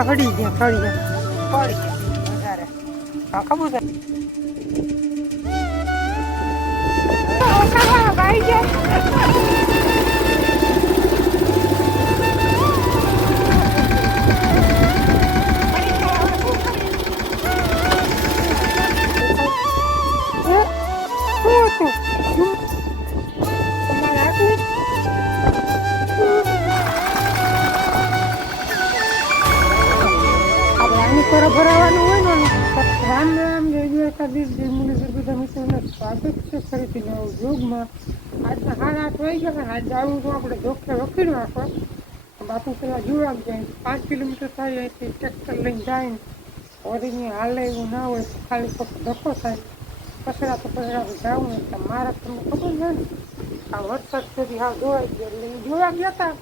જો હડી ગયા ફળી ગયા. પડી ગયા. વધારે. હા ખબર ભાઈ ગયા જોવા જાય પાંચ કિલોમીટર થાય અહીંથી ટ્રેક્ટર લઈને જાય ને ઓરીની હાલે એવું ના હોય તો ખાલી ફક્ત ધક્કો થાય પસરા તો પસરા તો જવું એટલે મારે તમને ખબર છે ને આ વરસાદ સુધી હાવ ધોવાઈ ગયો એટલે ઈ જોવા ગયા હતા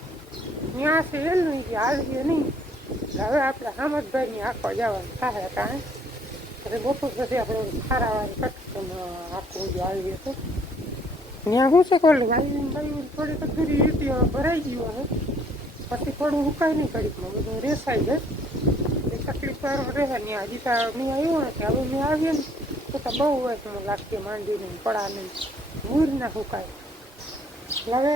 ત્યાં છે એલ નહીં કે હાલીએ નહીં એટલે હવે આપણે હામદભાઈની આંખો જવાનું થાય કાંઈ એટલે બપોર પછી આપણે ખારાવાની કટકમાં આખું બધું આવી હતું ત્યાં શું છે કોલેજ આવીને ભાઈ થોડી કચુરી રીતી હવે ભરાઈ ગયું હવે પછી થોડું હુકાય નહીં ઘડીકમાં બધું રેસાઈ જાય એ તકલીફ રહે ને હજી તો મેં આવ્યો ને હવે મેં આવીએ ને તો તો બહુ હોય તો લાગતી માંડીને પડા નહીં મૂર ના હુકાય. હવે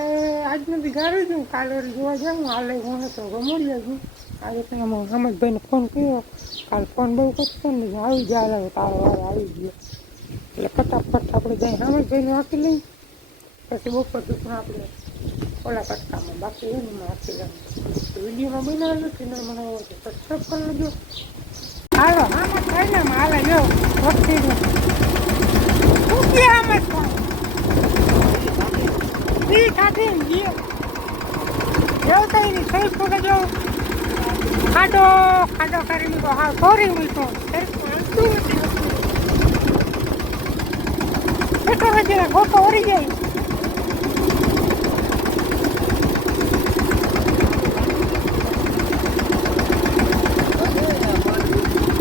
આજ નથી ગાડી છું કાલે જોવા જાઉં. હાલે હું તો ગમોડી છું. આજે તો આમાં હમદભાઈને ફોન કર્યો. કાલ ફોન બહુ કરતો ને આવી જાય હવે તારો વારો આવી ગયો. એટલે ફટાફટ આપણે જઈ હમદભાઈને વાંકી લઈ પછી બપોર દુખમાં આપણે ઓલા કટકામાં બાકી એની આંકી લઈએ વિડીયોમાં બનાવેલું છે ને મને એવો છે સબસ્ક્રાઈબ કરી લેજો હાલો આમાં ને હાલે જો વસ્તી શું કે આમાં થાય ઈ કાઢીને ગયો જેવું કઈ નહીં થઈ શકે જો ખાડો ખાડો કરીને તો હા એટલો હજી ગોતો ઓરી જાય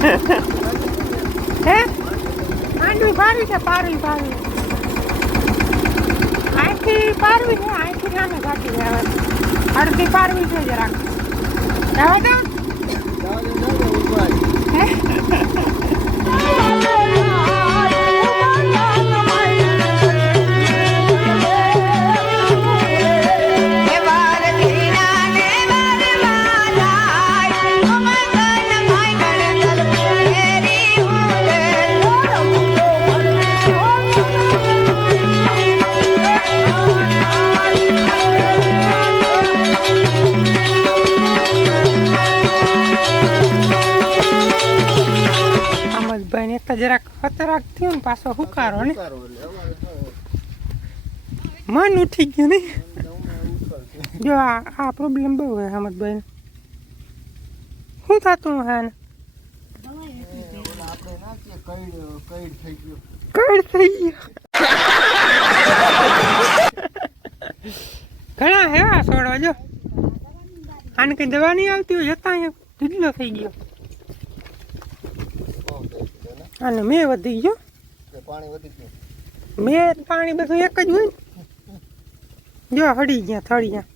હે? માંડવી ભારી છે પારવી ભારવી અહીંથી પારવી છે અહીંથી નામે ઘાટી આવે અડધી પારવી છે જરાક. જવા દો. હે? જરાક ખતરાક થયો ને પાછો હુકારો ને. મન ઉઠી ગયું ને. જો આ આ પ્રોબ્લેમ બહુ હે હમદભાઈ ને શું થતું હે ને કડ થઈ ગયો. ઘણા હેવા છોડવા જો. આને કઈ દવા નહીં આવતી હોય જતા અહીંયા ઢીલો થઈ ગયો. અને મેં વધી ગયો. મેં પાણી બધું એક જ હોય ને. જો હળી ગયા થળી ગયા.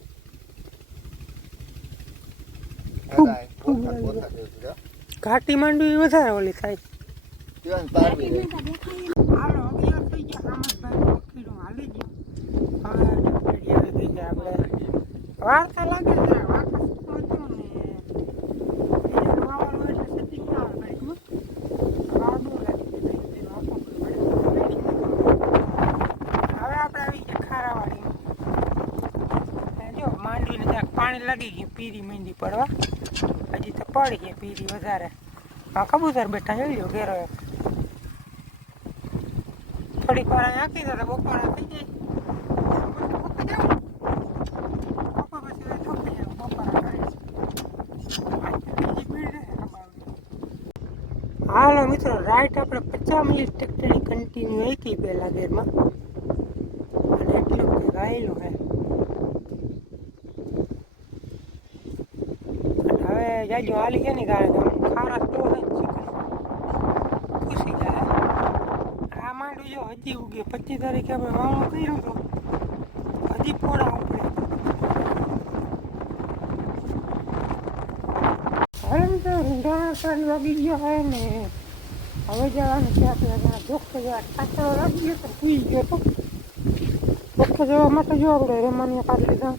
ઘાટી માંડવી વધારે ઓલી થાય. હાલો અગિયાર થઈ ગયા હામદભાઈ વકીલો હાલી ગયો હવે ડબડી આવી ગઈ છે આપણે વાર તો લાગે છે વાકસ તો હતું ને એ વાવાનું એટલે સતી ના આવે ઘડીકમાં વાર બહુ લાગી ગઈ હતી, તેનો આખો બધો હવે આપણે આવી ગયા ખારાવાડી જો માંડવીને જરાક પાણી લાગી ગયું પીરી મહેંદી પડવા. હજી તો પડી ગઈ પીરી વધારે. આ કબૂતર બેઠા જોઈ લો ઘેરો એક. થોડીક વાર અહીં આંકી તો બપોરે થઈ જાય. હાલો મિત્રો, રાઈટ આપણે પચાસ મિનિટ ટ્રેક્ટરની કન્ટિન્યુ એકી પહેલાં ગેરમાં અને એટલું કે ગાયેલું હે અને હવે જાજો હાલી ગયા ને ગાય ખારા તો ને ચીકણી. ખુશી જાય આ માંડવી જો હજી ઉગે પચીસ તારીખે અમે વાવણું કર્યું તો હજી પોળા ઉપડે હવે મિત્રો ત્રણ વાગી ગયો હોય ને હવે જવાનું છે આપણે ધોખો જવા કાચરો લાગી ગયો તો પૂઈ ગયો તો ધોખો જવા માટે જો આપણે રેમાનિયા કાઢી લીધા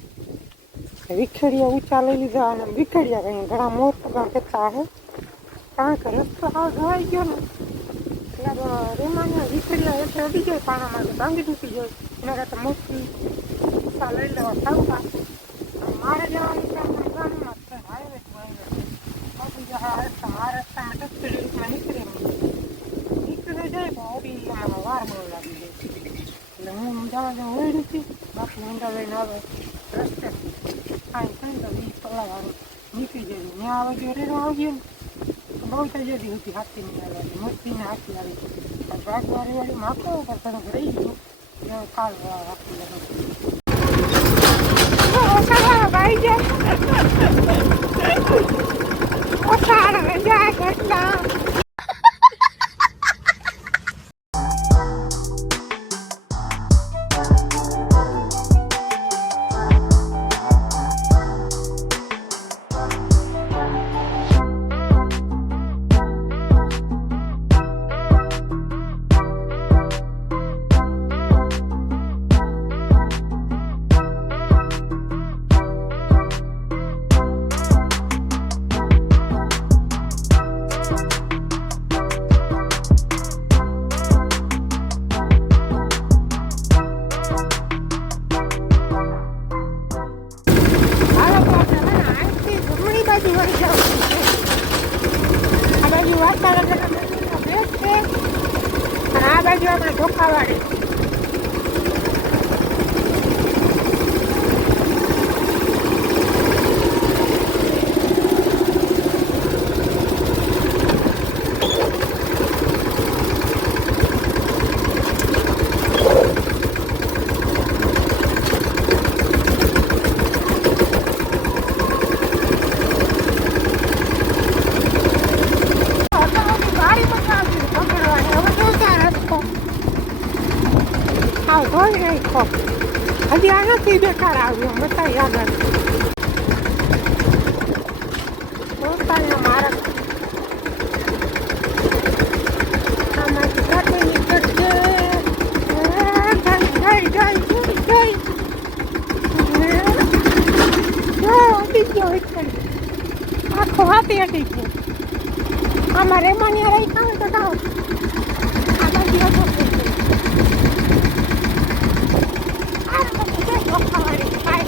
વિખેડિયા ઊંચા લઈ લીધા અને વિખેડિયા કંઈ ઘણા પગા કહેતા હે. કારણ કે રસ્તો હાવ ધોવાઈ ગયો ને એટલે રેમાનિયા વિખેડિયા એટલે અડી જાય પાણામાં તો ભાંગી તૂટી જાય એના કરતાં મોટી ઊંચા લઈ લેવા સારું મારે જવાનું આપણે ગામમાં છે હાઈવે બીજા આ રસ્તા, આ રસ્તામાં ટક્કર રીતમાં નીકળે જાય તો ઓડી એમાં વાર બહુ લાગી જાય. એટલે હું અમદાવાદ હોય નથી, બાકી લઈને આવે રસ્તે. કાંઈ થાય તો વીસ કલાક વાળું નીકળી જાય ત્યાં આવે જો રેડો આવજે. ને બહુ થઈ જતી હતી હાથી નહીં આવે. મસ્તીને હાથી આવી. પણ બાગવાળી વાળી માખો પર થોડુંક રહી ગયું. કાલ રાખી લગાવી આ બાજુ આપણે ધોખાવાળી અત્યારની ગાડી પકડાવી પકડવાની હવે જોતા રસ્તો આવ ધોઈ નાખો હજી આ નથી બેકાર આવ્યો બતાવી આગળ પોતાનો માર્ગ આમાંથી ગાડી નીકળશે જઈ જઈ જઈ જઈ જો અડી ગયો એટલે આખો હાથી અડી ગયો આમાં રેમાનિયા રહી કામ તો કામ આ બાજુ હતો આ પાય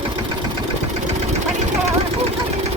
ફરી તો હવે શું કરીએ?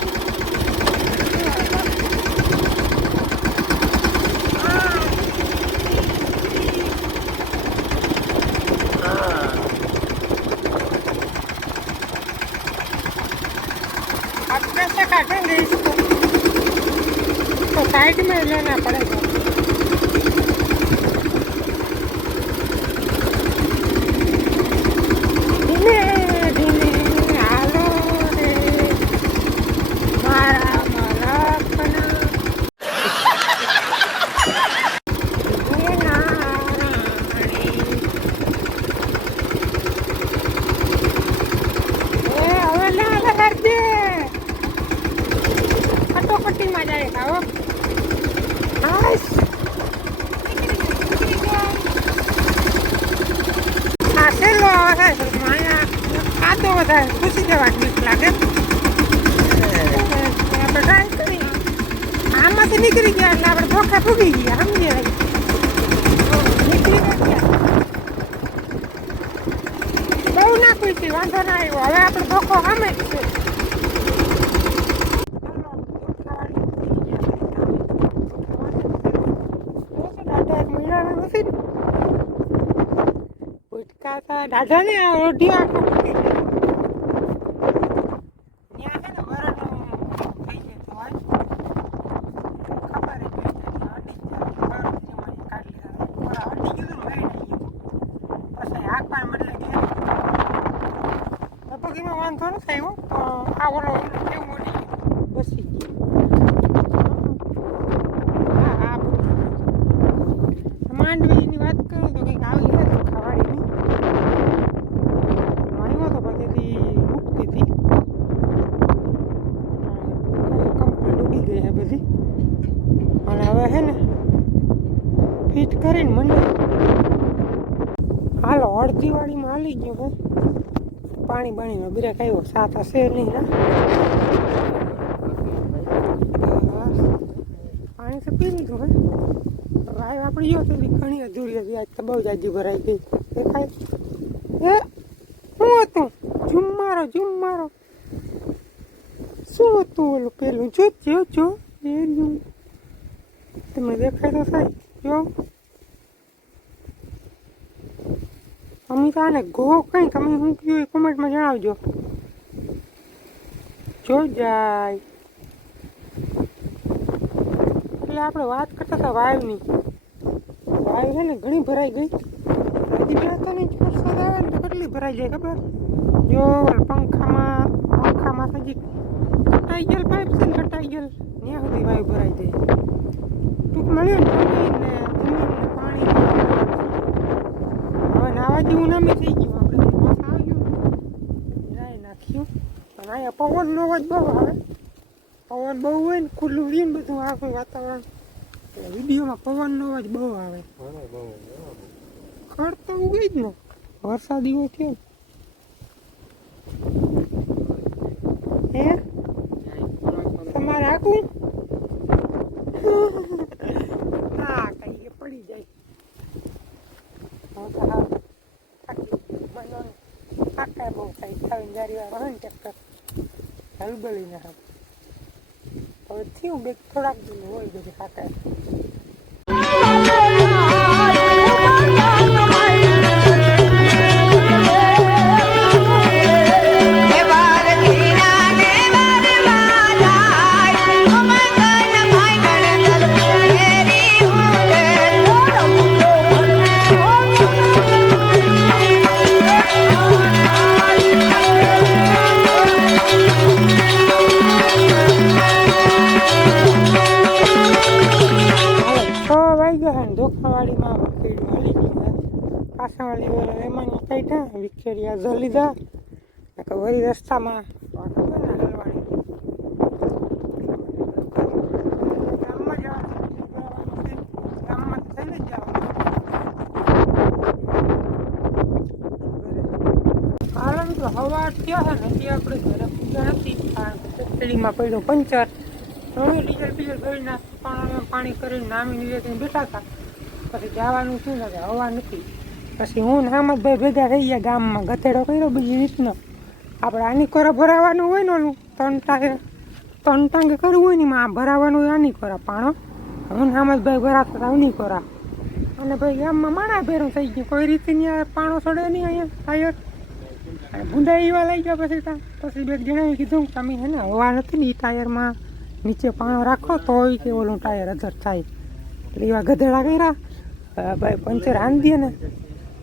નીકળી ગયા એટલે આપણે ધોખા ભૂગી ગયા સમજે નીકળી ગયા. બહુ ના પૂછી વાંધો ના આવ્યો. હવે આપણે ભોખો સામે જ છે. દાદા ને આ રોઢિયા આખો મૂકી દે. ત્યાં છે ને વરણું થઈ જતું હોય. ખબર જ હોય છે કે અડી જ જાય. વરણું જેમાં એ કાઢી લેવાનું. ઓલા અડી ગયું ને વહી નહીં ગયું. પછી હાંકવા બદલે ઘેર. લગભગ એમાં વાંધો નથી આવ્યો પણ આ ઓલો કેવું અડી ગયું. બસી ગયું. હા હા માંડવીની વાત કરું તો કંઈક આવી હતી ખાવાડીની આવ્યો તો બધેથી મૂકતી હતી કમ્પ્લીટ ઉગી ગઈ છે બધી કરીને મને. હાલો, અડધી વાડીમાં હાલી ગયો હું. પાણી બાણીનો બ્રેક આવ્યો, સાત હશે નહીં ના પાણી તો પી લીધું, હે? રાય આપણે જો તો ઘણી અધૂરી હતી, આજ તો બહુ જાજી ભરાઈ ગઈ. દેખાય? એ શું હતું? ઝુમ્મારો ઝુમ્મારો મારો. શું હતું ઓલું પેલું? જો જો જો. એનું તમે દેખાય તો સાહેબ, જો. અમે તો આને કઈ, તમે શું કયું એ કોમેન્ટમાં જણાવજો. જો જાય. એટલે આપણે વાત કરતા હતા વાયુની વાયુ છે ને ઘણી ભરાઈ ગઈ. હજી બે વરસાદ આવે ને તો કેટલી ભરાઈ જાય ખબર? જો, પંખામાં પંખામાં હજી કટાઈ ગયેલ પાઇપ છે ને કટાઈ ગયેલ. ત્યાં સુધી વાયુ ભરાઈ જાય ટૂંક મળ્યું ને પાણી હવે નાવા જેવું નામે થઈ ગયું. આપણે પાછા આવી ગયું નાઈ નાખ્યું. અને અહીંયા પવનનો અવાજ બહુ આવે. પવન બહુ હોય ને ખુલ્લું રહ્યું ને બધું આખું વાતાવરણ. એટલે વિડીયોમાં પવનનો અવાજ બહુ આવે. ખડ તો ઉગી જ ને. વરસાદ એવો થયો હે? તમારે આખું? હા કઈ પડી જાય હું તો હાવ થાકી ગઈ. બનવાનું થાકાય બહુ થાય ખાવીને જારી વાર આવે ને ટ્રેક્ટર હલબલીને હાવ થયું બે થોડાક દિન હોય બધી થાકાય થઈને જ લીધા હાલો મિત્રો હવા થયો છે હજી આપણે ઘરે પૂજા નથી. ફેક્ટરીમાં પડ્યું પંચર. ઘણું ડીઝલ બીઝલ ભરી નાખ્યું પાણી કરીને નામી નિવેદન બેઠા હતા. પછી જવાનું શું કે હવા નથી. પછી હું ને ભેગા થઈ ગયા ગામમાં ગધેડો કર્યો બીજી રીતનો. આપણે આની કોરા ભરાવાનું હોય ને ઓલું ત્રણ ટાંગે ત્રણ ટાંગે કરવું હોય ને આ ભરાવાનું હોય આની કોરા પાણો. હું ને હામદભાઈ ભરાતા હતા આની કોરા. અને ભાઈ ગામમાં માણા ભેરું થઈ ગયું. કોઈ રીતે ત્યાં પાણો ચડે નહીં અહીંયા ટાયર અને બુંદા એવા લઈ ગયા પછી ત્યાં પછી બે જણાએ કીધું, તમે હે ને હવા નથી ને એ ટાયરમાં. નીચે પાણો રાખો તોય કે ઓલું ટાયર અધર થાય. એટલે એવા ગધેડા કર્યા. ભાઈ પંચર આંધી ને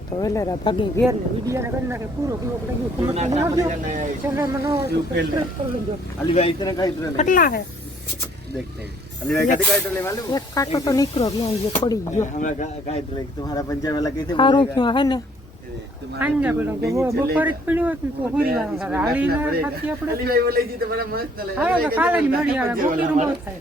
તો વેલેરા ભાગી ઘેર ને વિડીયોને કરી નાખે પૂરો બ્લોક લઈ ગયો કમેન્ટ કરી આપજો ચેનલમાં ન હોય તો સબસ્ક્રાઇબ કરી લેજો अलीबाई इतना का इतना नहीं કેટલા હે देखते हैं अलीबाई का का इतना मालूम એક કાંટો તો નીકળ્યો ક્યાં ગયો પડી ગયો हमें का का इतना तुम्हारा पंचर वाला कैसे સારું बोलेगा? થયું હે ને तुम्हारा આંજા પેલો કે नहीं બપોરે જ चलेगा। પડ્યું હોત ને તો હુરી વાળું सुनना હાલી ના पड़ेगा। ખાતી આપણે अलीबाई बोले जी तुम्हारा मस्त चलेगा હવે अलीबाई તો कैसे કાલે જ बोलेगा? મળી આવે पंचर वाला બપોરનું બહુ हमारा। થાય